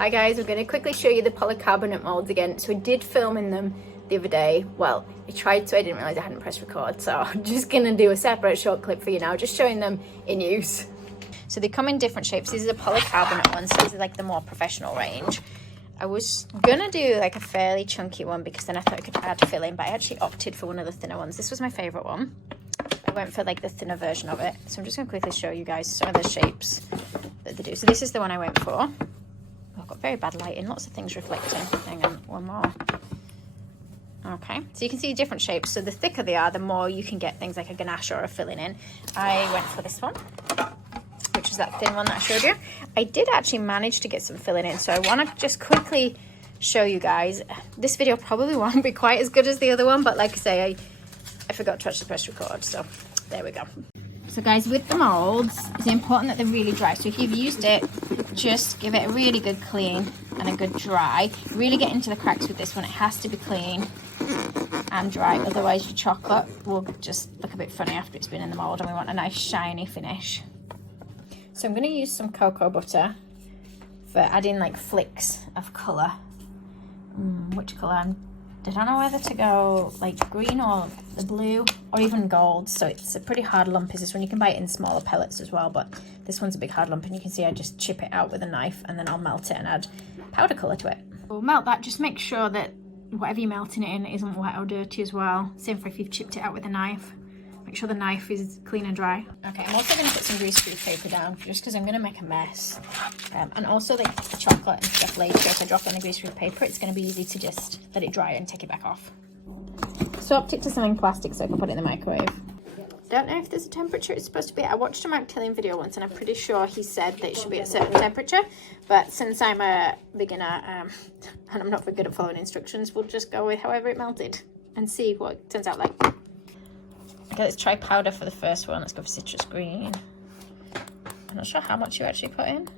Hi guys, I'm going to quickly show you the polycarbonate molds again. So I did film in them the other day. Well, I tried to, I didn't realise I hadn't pressed record, so I'm just going to do a separate short clip for you now, just showing them in use. So they come in different shapes. These are the polycarbonate ones, so these are like the more professional range. I was going to do like a fairly chunky one because then I thought I could add filling, but I actually opted for one of the thinner ones. This was my favourite one. I went for like the thinner version of it. So I'm just going to quickly show you guys some of the shapes that they do. So this is the one I went for. I've got very bad lighting, lots of things reflecting. Hang on, one more. Okay, so you can see different shapes. So the thicker they are, the more you can get things like a ganache or a filling in. I went for this one, which is that thin one that I showed you. I did actually manage to get some filling in, so I want to just quickly show you guys. This video probably won't be quite as good as the other one, but like I say, I forgot to actually press record, so there we go. So guys, with the molds, it's important that they're really dry. So if you've used it, just give it a really good clean and a good dry. Really get into the cracks with this one. It has to be clean and dry, otherwise your chocolate will just look a bit funny after it's been in the mold, and we want a nice shiny finish. So I'm going to use some cocoa butter for adding like flicks of colour. Which colour? I don't know whether to go like green or the blue or even gold. So it's a pretty hard lump is this one. You can buy it in smaller pellets as well, but this one's a big hard lump, and you can see I just chip it out with a knife and then I'll melt it and add powder colour to it. We'll melt that. Just make sure that whatever you're melting it in isn't wet or dirty as well. Same for if you've chipped it out with a knife. Make sure the knife is clean and dry. Okay, I'm also going to put some greaseproof paper down just because I'm going to make a mess. And also the chocolate and stuff later, if I drop it on the greaseproof paper, it's going to be easy to just let it dry and take it back off. Swapped it to something plastic so I can put it in the microwave. Don't know if there's a temperature it's supposed to be. I watched a Mark Tillian video once and I'm pretty sure he said that it should be at a certain temperature. But since I'm a beginner and I'm not very good at following instructions, we'll just go with however it melted and see what it turns out like. Okay, let's try powder for the first one. Let's go for citrus green. I'm not sure how much you actually put in.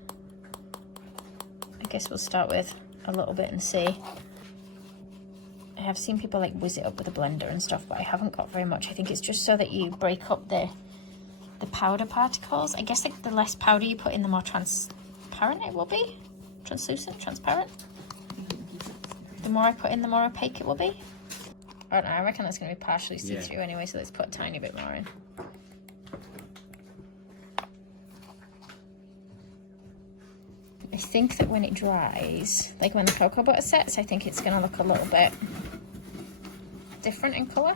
I guess we'll start with a little bit and see. I have seen people like whiz it up with a blender and stuff, but I haven't got very much. I think it's just so that you break up the powder particles. I guess like the less powder you put in, the more transparent it will be. Translucent, transparent. The more I put in, the more opaque it will be. I don't know, I reckon that's going to be partially see-through anyway, so let's put a tiny bit more in. I think that when it dries, like when the cocoa butter sets, I think it's going to look a little bit different in colour.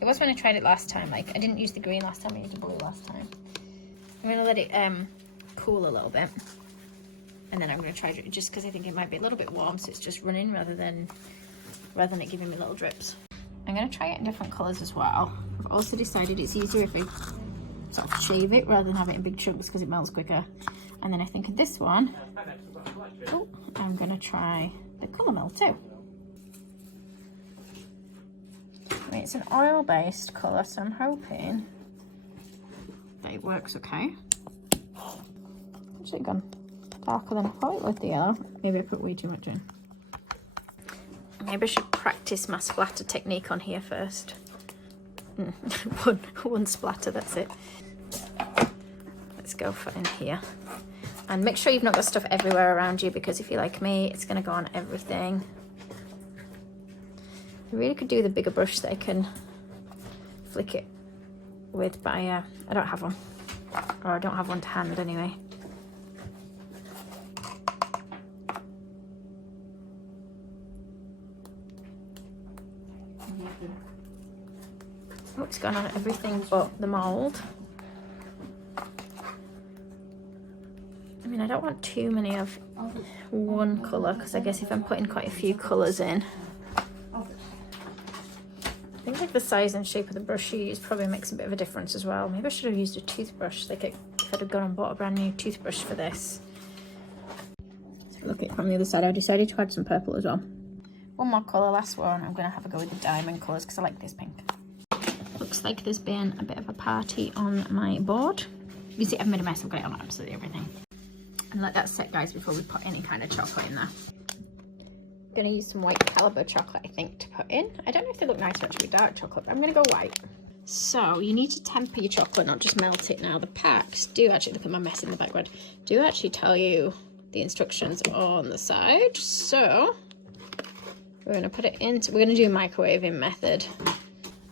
It was when I tried it last time. Like, I didn't use the green last time, I used the blue last time. I'm going to let it cool a little bit. And then I'm going to try it just because I think it might be a little bit warm, so it's just running rather than it giving me little drips. I'm going to try it in different colours as well. I've also decided it's easier if I sort of shave it rather than have it in big chunks because it melts quicker. And then I think in this one, I'm going to try the colour melt too. I mean, it's an oil-based colour, so I'm hoping that it works okay. Actually gone darker than I thought it with the yellow. Maybe I put way too much in. Maybe I should practice my splatter technique on here first. One splatter, that's it. Let's go for in here. And make sure you've not got stuff everywhere around you, because if you're like me, it's going to go on everything. I really could do the bigger brush that I can flick it with, but I don't have one. Or I don't have one to hand anyway. Oh, it's gone on everything but the mould. I mean, I don't want too many of one colour, because I guess if I'm putting quite a few colours in, I think like the size and shape of the brush you use probably makes a bit of a difference as well. Maybe I should have used a toothbrush, like if I'd have gone and bought a brand new toothbrush for this. So look at it from the other side. I decided to add some purple as well. One more colour, last one. I'm going to have a go with the diamond colours because I like this pink. Looks like there's been a bit of a party on my board. You can see I've made a mess. I've got it on absolutely everything. And let that set, guys, before we put any kind of chocolate in there. I'm going to use some white caliber chocolate, I think, to put in. I don't know if they look nicer actually with dark chocolate, but I'm going to go white. So you need to temper your chocolate, not just melt it now. The packs do actually, look at my mess in the background, do actually tell you the instructions on the side. So we're going to put it into, we're going to do a microwaving method.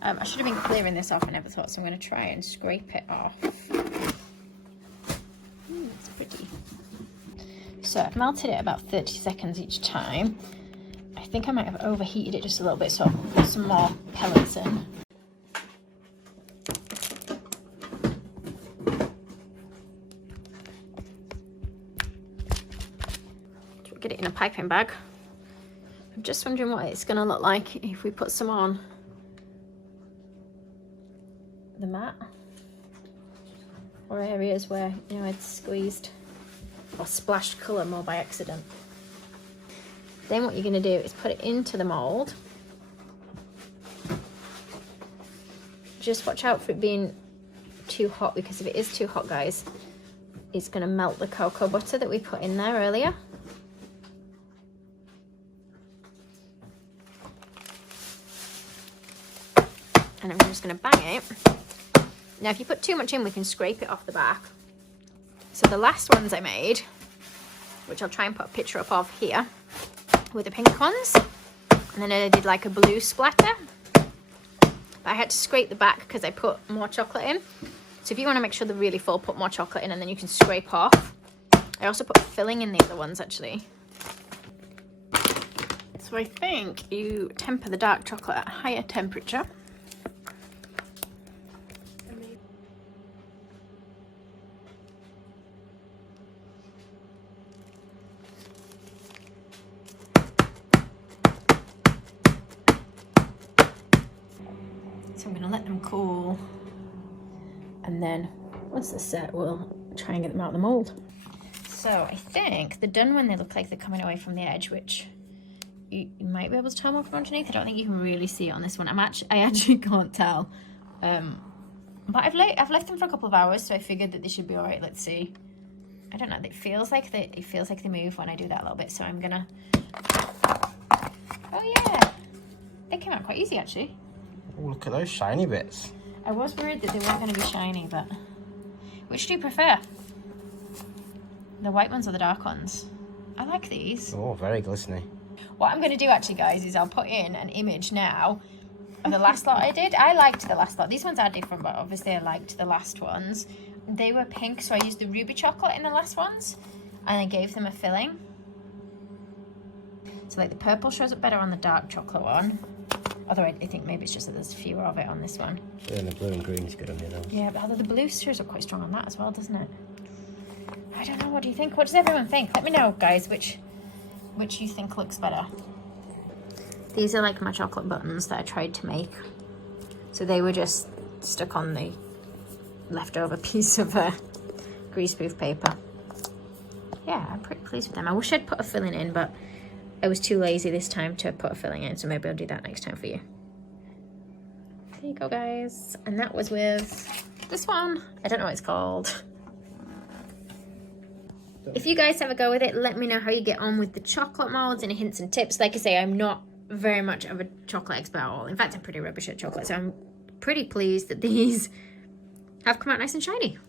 I should have been clearing this off, I never thought, so I'm going to try and scrape it off. It's pretty. So I've melted it about 30 seconds each time. I think I might have overheated it just a little bit, so I'll put some more pellets in. Get it in a piping bag. I'm just wondering what it's going to look like if we put some on the mat, or areas where, you know, it's squeezed or splashed colour more by accident. Then what you're going to do is put it into the mould. Just watch out for it being too hot, because if it is too hot, guys, it's going to melt the cocoa butter that we put in there earlier. And I'm just going to bang it. Now, if you put too much in, we can scrape it off the back. So the last ones I made, which I'll try and put a picture up of here, were the pink ones. And then I did like a blue splatter. But I had to scrape the back because I put more chocolate in. So if you want to make sure they're really full, put more chocolate in and then you can scrape off. I also put filling in the other ones, actually. So I think you temper the dark chocolate at a higher temperature. So I'm going to let them cool, and then once they're set, we'll try and get them out of the mould. So I think they're done when they look like they're coming away from the edge, which you might be able to tell more from underneath. I don't think you can really see it on this one. I actually can't tell. But I've left them for a couple of hours, so I figured that they should be all right. Let's see. I don't know. It feels like they move when I do that a little bit. So I'm gonna. Oh yeah, they came out quite easy actually. Oh, look at those shiny bits. I was worried that they weren't going to be shiny, but which do you prefer? The white ones or the dark ones? I like these. Oh, very glistening. What I'm going to do actually, guys, is I'll put in an image now of the last lot I did. I liked the last lot. These ones are different, but obviously I liked the last ones. They were pink, so I used the ruby chocolate in the last ones, and I gave them a filling. So like the purple shows up better on the dark chocolate one. Although I think maybe it's just that there's fewer of it on this one. Yeah, and the blue and green is good on your nose. Yeah, but although the blue shows up quite strong on that as well, doesn't it? I don't know, what do you think? What does everyone think? Let me know, guys, which you think looks better. These are like my chocolate buttons that I tried to make. So they were just stuck on the leftover piece of greaseproof paper. Yeah, I'm pretty pleased with them. I wish I'd put a filling in, but I was too lazy this time to put a filling in, so maybe I'll do that next time for you. There you go, guys. And that was with this one. I don't know what it's called. If you guys have a go with it, let me know how you get on with the chocolate molds. Any hints and tips. Like I say, I'm not very much of a chocolate expert at all. In fact, I'm pretty rubbish at chocolate, so I'm pretty pleased that these have come out nice and shiny.